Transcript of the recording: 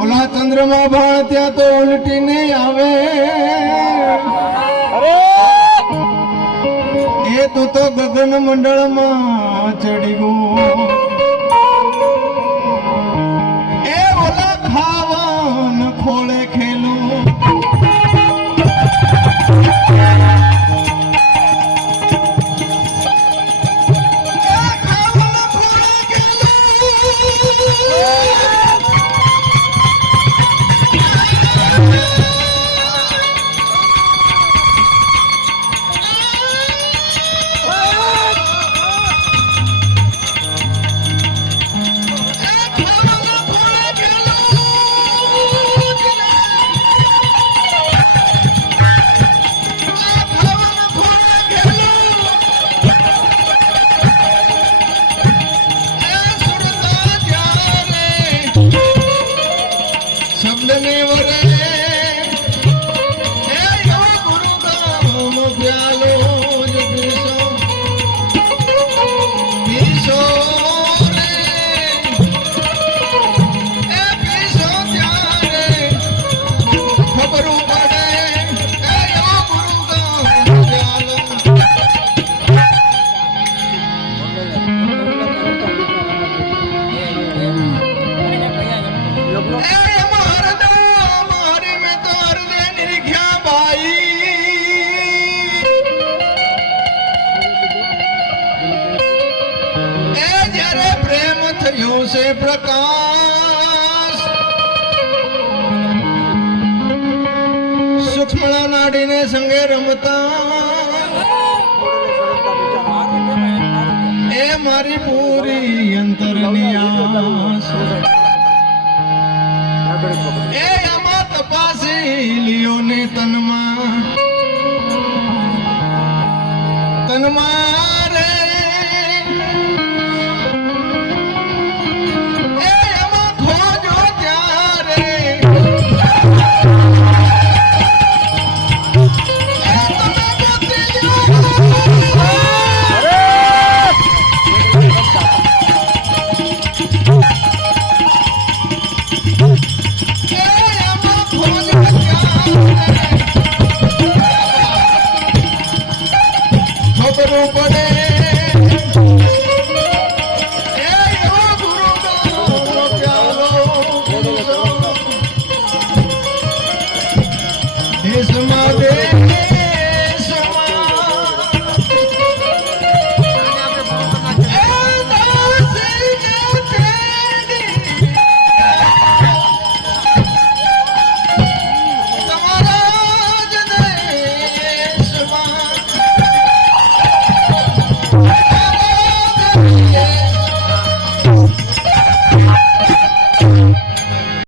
ઓલા ચંદ્રમાં ભાણ ત્યાં તો ઉલટી નહીં આવે એ તું તો ગગન મંડળમાં ચડી ગયો. એ ઓલા ખોળે ખેલું. ನಂದನೇ ವರ કર્યું છે પ્રકાશ. સુખમણા નાડીને સંગે રમતા. એ મારી પૂરી અંતરની એ આમાં તપાસી લ્યો ને તનમાં. તનમાં રે.